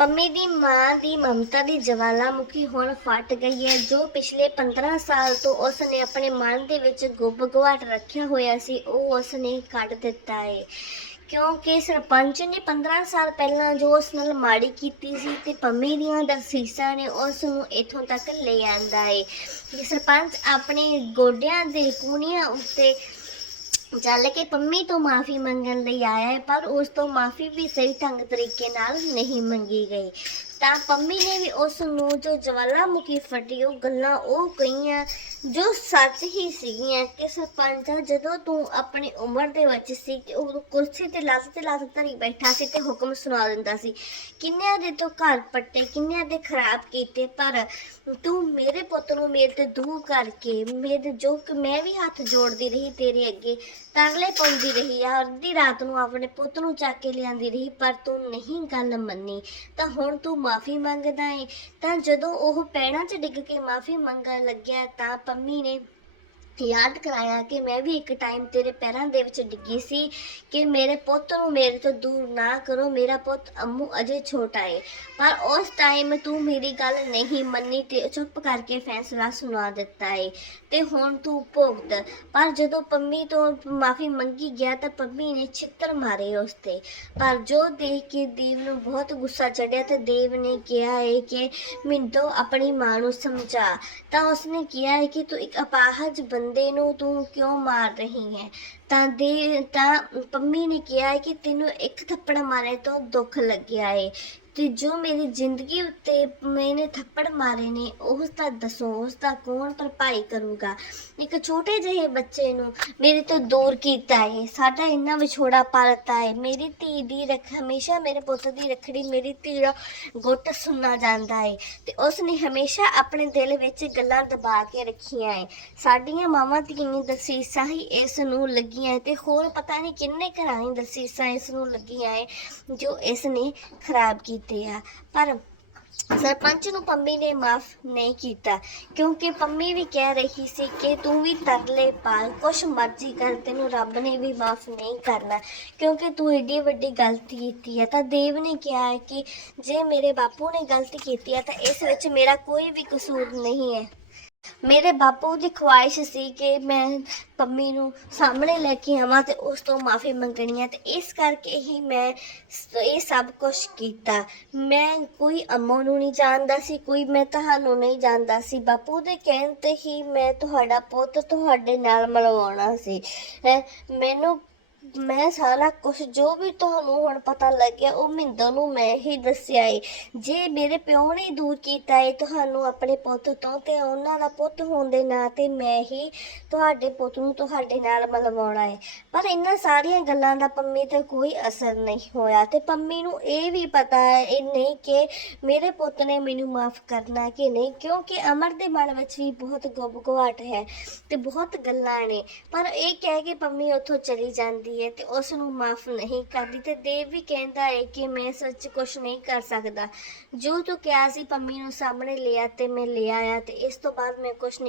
ਪੰਮੀ ਦੀ ਮਾਂ ਦੀ ਮਮਤਾ ਦੀ ਜਵਾਲਾਮੁਖੀ ਹੁਣ ਫਟ ਗਈ ਹੈ, ਜੋ ਪਿਛਲੇ 15 ਸਾਲ ਤੋਂ ਉਸ ਨੇ ਆਪਣੇ ਮਨ ਦੇ ਵਿੱਚ ਗੁੱਬ ਗੁਆਟ ਰੱਖਿਆ ਹੋਇਆ ਸੀ, ਉਹ ਉਸ ਨੇ ਕੱਢ ਦਿੱਤਾ ਹੈ ਕਿਉਂਕਿ ਸਰਪੰਚ ਨੇ 15 ਸਾਲ ਪਹਿਲਾਂ ਜੋ ਉਸ ਨਾਲ ਮਾੜੀ ਕੀਤੀ ਸੀ ਤੇ ਪੰਮੀ ਦੀਆਂ ਦਰਸੀਸਾਂ ਨੇ ਉਸ ਨੂੰ ਇੱਥੋਂ ਤੱਕ ਲੈ ਆਂਦਾ ਏ। ਸਰਪੰਚ ਆਪਣੇ ਗੋਡਿਆਂ ਦੇ ਕੂਣੀਆਂ ਉੱਤੇ ਚੱਲ ਕੇ ਪੰਮੀ ਤੋਂ ਮਾਫੀ ਮੰਗਣ ਲਈ ਆਇਆ ਹੈ, ਪਰ ਉਸ ਤੋਂ ਮਾਫੀ ਵੀ ਸਹੀ ਢੰਗ ਤਰੀਕੇ ਨਾਲ ਨਹੀਂ ਮੰਗੀ ਗਈ। ਤਾਂ ਪੰਮੀ ਨੇ ਵੀ ਉਸ ਨੂੰ ਜੋ ਜਵਾਲਾਮੁਖੀ ਫਟੀ ਉਹ ਗੱਲਾਂ ਉਹ ਕਹੀਆਂ ਜੋ ਸੱਚ ਹੀ ਸੀਗੀਆਂ ਕਿ ਸਰਪੰਚਾ ਜਦੋਂ ਤੂੰ ਆਪਣੀ ਉਮਰ ਦੇ ਵਿੱਚ ਸੀ ਕਿ ਉਹ ਕੁਰਸੀ ਤੇ ਲੱਤ ਤੇ ਲੱਤ ਧਰੀ ਬੈਠਾ ਸੀ ਤੇ ਹੁਕਮ ਸੁਣਾ ਦਿੰਦਾ ਸੀ, ਕਿੰਨਿਆਂ ਦੇ ਤੋਂ ਘਰ ਪੱਟੇ, ਕਿੰਨਿਆਂ ਦੇ ਖਰਾਬ ਕੀਤੇ, ਪਰ ਤੂੰ ਮੇਰੇ ਪੁੱਤ ਨੂੰ ਮੇਰੇ ਤੇ ਦੂਰ ਕਰਕੇ, ਮੇਰੇ ਜੋ ਕਿ ਮੈਂ ਵੀ ਹੱਥ ਜੋੜਦੀ ਰਹੀ ਤੇਰੇ ਅੱਗੇ ਤਰਲੇ ਪਾਉਂਦੀ ਰਹੀ ਆ, ਅੱਧੀ ਰਾਤ ਨੂੰ ਆਪਣੇ ਪੁੱਤ ਨੂੰ ਚੱਕ ਕੇ ਲਿਆਂਦੀ ਰਹੀ, ਪਰ ਤੂੰ ਨਹੀਂ ਗੱਲ ਮੰਨੀ, ਤਾਂ ਹੁਣ ਤੂੰ ਮਾਫੀ ਮੰਗਦਾ ਏ। ਤਾਂ ਜਦੋਂ ਉਹ ਪੈਣਾ 'ਚ ਡਿੱਗ ਕੇ ਮਾਫੀ ਮੰਗਣ ਲੱਗਿਆ ਤਾਂ ਪੰਮੀ ਨੇ ਯਾਦ ਕਰਾਇਆ ਕਿ ਮੈਂ ਵੀ ਇੱਕ ਟਾਈਮ ਤੇਰੇ ਪੈਰਾਂ ਦੇ ਵਿੱਚ ਡਿੱਗੀ ਸੀ ਕਿ ਮੇਰੇ ਪੁੱਤ ਨੂੰ ਮੇਰੇ ਤੋਂ ਦੂਰ ਨਾ ਕਰੋ, ਮੇਰਾ ਪੁੱਤ ਅੰਮੂ ਅਜੇ ਛੋਟਾ ਏ। ਪਰ ਉਸ ਟਾਈਮ ਤੂੰ ਮੇਰੀ ਗੱਲ ਨਹੀਂ ਮੰਨੀ ਤੇ ਚੁੱਪ ਕਰਕੇ ਫੈਸਲਾ ਸੁਣਾ ਦਿੱਤਾ ਏ ਤੇ ਹੁਣ ਤੂੰ ਭੁਗਤ। ਪਰ ਜਦੋਂ ਪੰਮੀ ਤੋਂ ਮਾਫੀ ਮੰਗੀ ਗਿਆ ਤਾਂ ਪੰਮੀ ਨੇ ਛਿੱਤਰ ਮਾਰੇ ਉਸ ਤੇ। ਪਰ ਜੋ ਦੇਖ ਕੇ ਦੇਵ ਨੂੰ ਬਹੁਤ ਗੁੱਸਾ ਚੜਿਆ ਤੇ ਦੇਵ ਨੇ ਕਿਹਾ ਏ ਕਿ ਮਿੰਟੋ ਆਪਣੀ ਮਾਂ ਨੂੰ ਸਮਝਾ। ਤਾਂ ਉਸਨੇ ਕਿਹਾ ਹੈ ਕਿ ਤੂੰ ਇੱਕ ਅਪਾਹਜ ਬੰਦੇ ਨੂੰ ਤੂੰ ਕਿਉਂ ਮਾਰ ਰਹੀ ਹੈ? ਤਾਂ ਦੇ, ਤਾਂ ਪੰਮੀ ਨੇ ਕਿਹਾ ਹੈ ਕਿ ਤੈਨੂੰ ਇੱਕ ਥੱਪੜ ਮਾਰੇ ਤੋਂ ਦੁੱਖ ਲੱਗਿਆ ਏ। ਤੇ ਜੋ ਮੇਰੀ ਜ਼ਿੰਦਗੀ ਉੱਤੇ ਮੈਨੇ ਥੱਪੜ ਮਾਰੇ ਨੇ ਉਸ ਦਾ ਦੱਸੋ, ਉਸ ਦਾ ਕੌਣ ਭਰਪਾਈ ਕਰੂਗਾ? ਇੱਕ ਛੋਟੇ ਜਿਹੇ ਬੱਚੇ ਨੂੰ ਮੇਰੇ ਤੋਂ ਦੂਰ ਕੀਤਾ ਹੈ ਸਾਡਾ ਇੰਨਾ ਵਿਛੋੜਾ ਪਾਲਤਾ ਹੈ ਮੇਰੀ ਧੀ ਦੀ ਰੱਖ, ਹਮੇਸ਼ਾ ਮੇਰੇ ਪੁੱਤ ਦੀ ਰੱਖੜੀ ਮੇਰੀ ਧੀ ਦਾ ਗੁੱਟ ਸੁਣਨਾ ਜਾਂਦਾ ਹੈ ਤੇ ਉਸ ਨੇ ਹਮੇਸ਼ਾ ਆਪਣੇ ਦਿਲ ਵਿੱਚ ਗੱਲਾਂ ਦਬਾ ਕੇ ਰੱਖੀਆਂ ਹੈ ਸਾਡੀਆਂ ਮਾਵਾਂ ਧੀਆਂ ਦਸੀਸਾਂ ਹੀ ਇਸ ਨੂੰ ਲੱਗੀਆਂ ਹੈ ਤੇ ਹੋਰ ਪਤਾ ਨਹੀਂ ਕਿੰਨੇ ਘਰਾਂ ਦੀ ਦਸੀਸਾਂ ਇਸ ਨੂੰ ਲੱਗੀਆਂ ਹੈ ਜੋ ਇਸ ਨੇ ਖਰਾਬ ਕੀਤੀ ਆ। ਪਰ ਸਰਪੰਚ ਨੂੰ ਪੰਮੀ ਨੇ ਮਾਫ ਨਹੀਂ ਕੀਤਾ, ਕਿਉਂਕਿ ਪੰਮੀ ਵੀ ਕਹਿ ਰਹੀ ਸੀ ਕਿ ਤੂੰ ਵੀ ਤਰਲੇ ਪਾਲ, ਕੁਛ ਮਰਜ਼ੀ ਕਰ, ਤੈਨੂੰ ਰੱਬ ਨੇ ਵੀ ਮਾਫ ਨਹੀਂ ਕਰਨਾ। ਕਿਉਂਕਿ ਤੂੰ ਏਡੀ ਵੱਡੀ ਗਲਤੀ ਕੀਤੀ ਹੈ ਤਾਂ ਦੇਵ ਨੇ ਕਿਹਾ ਹੈ ਕਿ ਜੇ ਮੇਰੇ ਬਾਪੂ ਨੇ ਗਲਤੀ ਕੀਤੀ ਹੈ ਤਾਂ ਇਸ ਵਿੱਚ ਮੇਰਾ ਕੋਈ ਵੀ ਕਸੂਰ ਨਹੀਂ ਹੈ। ਮੇਰੇ ਬਾਪੂ ਦੀ ਖੁਆਇਸ਼ ਸੀ ਕਿ ਮੈਂ ਪੰਮੀ ਨੂੰ ਸਾਹਮਣੇ ਲੈ ਕੇ ਆਵਾਂ ਤੇ ਉਸ ਤੋਂ ਮਾਫੀ ਮੰਗਣੀ ਹੈ ਤੇ ਇਸ ਕਰਕੇ ਹੀ ਮੈਂ ਇਹ ਸਭ ਕੁਝ ਕੀਤਾ। ਮੈਂ ਕੋਈ ਅੰਮੋ ਨੂੰ ਨਹੀਂ ਜਾਣਦਾ ਸੀ, ਕੋਈ ਮੈਂ ਤੁਹਾਨੂੰ ਨਹੀਂ ਜਾਣਦਾ ਸੀ। ਬਾਪੂ ਦੇ ਕਹਿਣ ਤੇ ਹੀ ਮੈਂ ਤੁਹਾਡਾ ਪੁੱਤ ਤੁਹਾਡੇ ਨਾਲ ਮਿਲਵਾਉਣਾ ਸੀ। ਮੈਨੂੰ ਮੈਂ ਸਾਰਾ ਕੁਝ ਜੋ ਵੀ ਤੁਹਾਨੂੰ ਹੁਣ ਪਤਾ ਲੱਗਿਆ, ਉਹ ਮਿੰਦਰ ਨੂੰ ਮੈਂ ਹੀ ਦੱਸਿਆ ਏ। ਜੇ ਮੇਰੇ ਪਿਓ ਨੇ ਦੂਰ ਕੀਤਾ ਏ, ਤੁਹਾਨੂੰ ਆਪਣੇ ਪੁੱਤ ਤੋਂ ਤੇ ਉਹਨਾਂ ਦਾ ਪੁੱਤ ਹੋਣ ਦੇ ਨਾਤੇ ਮੈਂ ਹੀ ਤੁਹਾਡੇ ਪੁੱਤ ਨੂੰ ਤੁਹਾਡੇ ਨਾਲ ਮਿਲਵਾਉਣਾ ਏ। ਪਰ ਇਹਨਾਂ ਸਾਰੀਆਂ ਗੱਲਾਂ ਦਾ ਪੰਮੀ ਤੇ ਕੋਈ ਅਸਰ ਨਹੀਂ ਹੋਇਆ ਤੇ ਪੰਮੀ ਨੂੰ ਇਹ ਵੀ ਪਤਾ ਹੈ ਇਹ ਨਹੀਂ ਕਿ ਮੇਰੇ ਪੁੱਤ ਨੇ ਮੈਨੂੰ ਮਾਫ ਕਰਨਾ ਕਿ ਨਹੀਂ, ਕਿਉਂਕਿ ਅਮਰ ਦੇ ਮਨ ਵਿੱਚ ਵੀ ਬਹੁਤ ਗੁੱਬ ਗੁਆਟ ਹੈ ਤੇ ਬਹੁਤ ਗੱਲਾਂ ਨੇ। ਪਰ ਇਹ ਕਹਿ ਕੇ ਪੰਮੀ ਉੱਥੋਂ ਚਲੀ ਜਾਂਦੀ ਹੈ ਤੇ ਉਸ ਨੂੰ ਮਾਫ ਨਹੀਂ ਕਰਦੀ ਤੇ ਦੇਵ ਵੀ ਕਹਿੰਦਾ ਹੈ ਕਿ ਮੈਂ ਸੱਚ ਕੁਝ ਨਹੀਂ ਕਰ ਸਕਦਾ। ਜੋ ਤੂੰ ਕਿਹਾ ਸੀ ਪੰਮੀ ਨੂੰ ਸਾਹਮਣੇ ਲਿਆ ਤੇ ਮੈਂ ਲਿਆ ਆਇਆ ਤੇ ਇਸ ਤੋਂ ਬਾਅਦ ਮੈਂ ਕੁਝ ਨਹੀਂ